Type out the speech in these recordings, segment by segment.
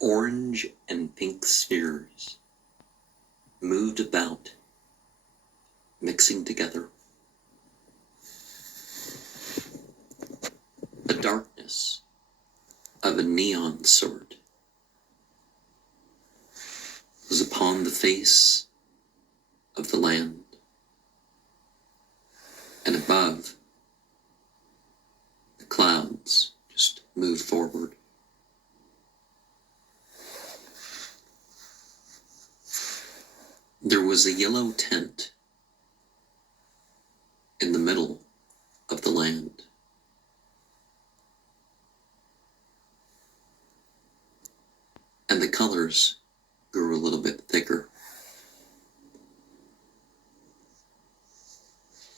Orange and pink spheres moved about, mixing together. The darkness of a neon sort was upon the face of the land, and above, the clouds just moved forward. There was a yellow tent in the middle of the land. And the colors grew a little bit thicker.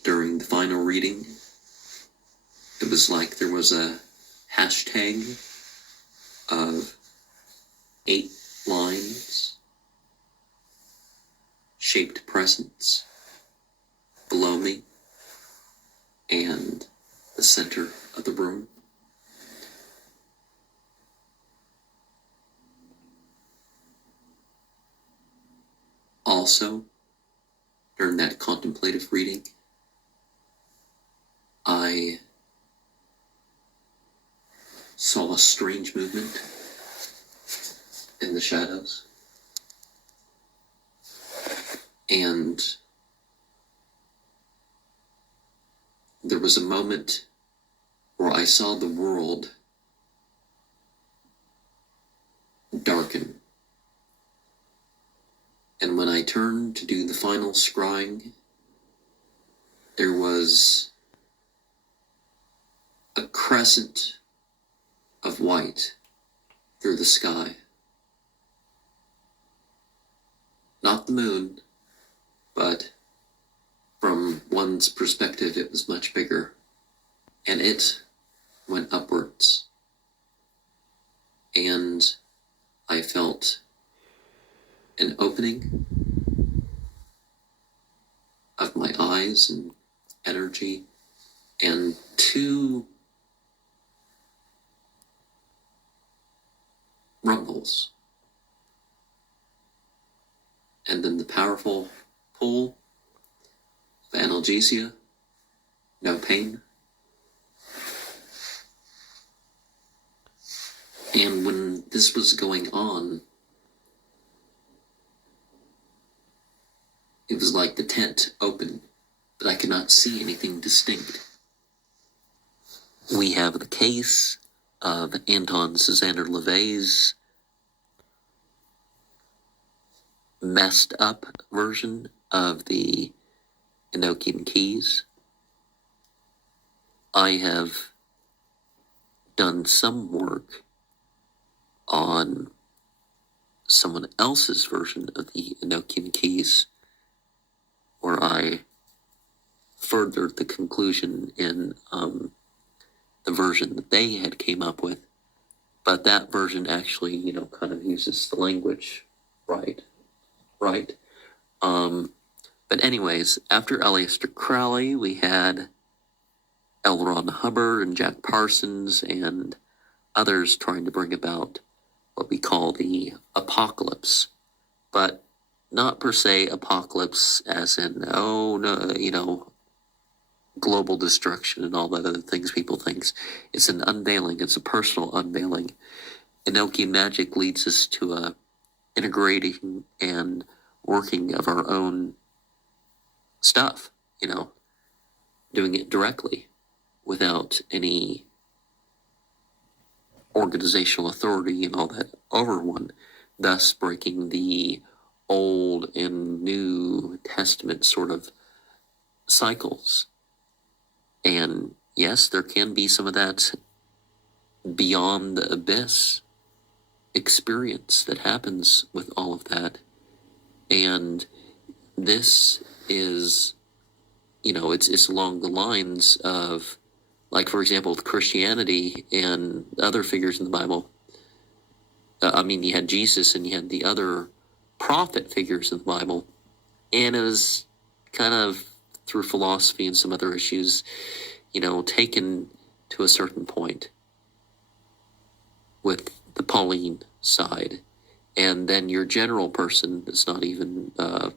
During the final reading, it was like there was a hashtag of 8 lines, shaped presence below me and the center of the room. Also, during that contemplative reading, I saw a strange movement in the shadows. And there was a moment where I saw the world darken. And when I turned to do the final scrying, there was a crescent of white through the sky. Not the moon, but from one's perspective, it was much bigger. And it went upwards. And I felt an opening of my eyes and energy, and 2 rumbles. And then the powerful pull of analgesia, no pain. And when this was going on, it was like the tent opened, but I could not see anything distinct. We have the case of Anton Susanner LaVey's messed up version of the Enochian keys. I have done some work on someone else's version of the Enochian keys, where I furthered the conclusion in the version that they had came up with. But that version actually, kind of uses the language right. But anyways, after Aleister Crowley, we had L. Ron Hubbard and Jack Parsons and others trying to bring about what we call the apocalypse. But not per se apocalypse as in, global destruction and all that other things people think. It's an unveiling. It's a personal unveiling. Enochian magic leads us to a integrating and working of our own stuff, doing it directly without any organizational authority and all that over one, thus breaking the Old and New Testament sort of cycles. And yes, there can be some of that beyond the abyss experience that happens with all of that. And this is, it's along the lines of, like, for example, with Christianity and other figures in the Bible. You had Jesus and you had the other prophet figures in the Bible. And it was kind of through philosophy and some other issues, taken to a certain point with the Paul Pauline side. And then your general person that's not even of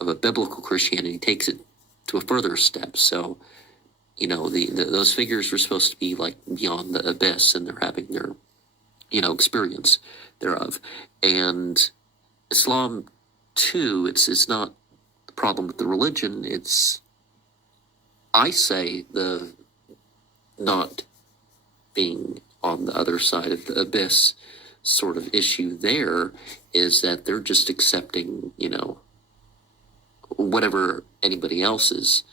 a biblical Christianity takes it to a further step. So, those figures were supposed to be like beyond the abyss, and they're having their, experience thereof. And Islam, too, it's not the problem with the religion. It's, I say, the not being on the other side of the abyss sort of issue there is that they're just accepting, whatever anybody else is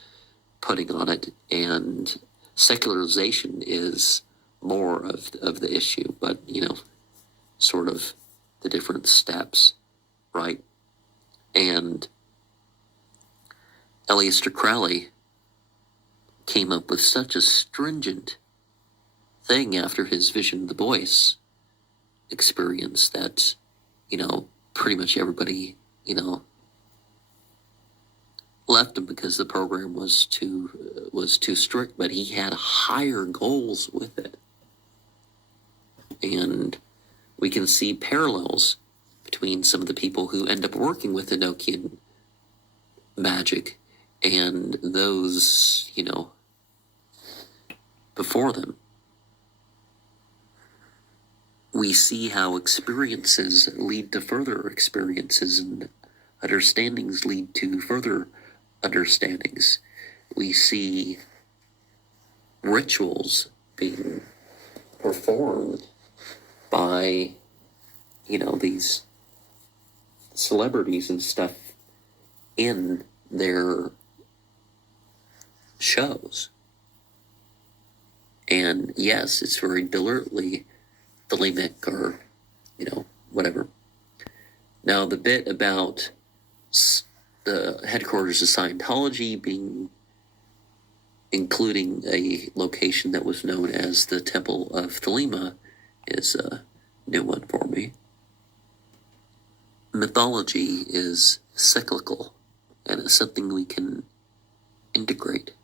putting on it, and secularization is more of the issue, but, sort of the different steps, right? And Aleister Crowley came up with such a stringent thing after his Vision of the Voice experience that, pretty much everybody, left him because the program was too strict, but he had higher goals with it. And we can see parallels between some of the people who end up working with Enochian magic and those, before them. We see how experiences lead to further experiences, and understandings lead to further understandings. We see rituals being performed by, these celebrities and stuff in their shows. And yes, it's very deliberately Thelemic or, whatever. Now, the bit about the headquarters of Scientology being including a location that was known as the Temple of Thelema is a new one for me. Mythology is cyclical, and it's something we can integrate.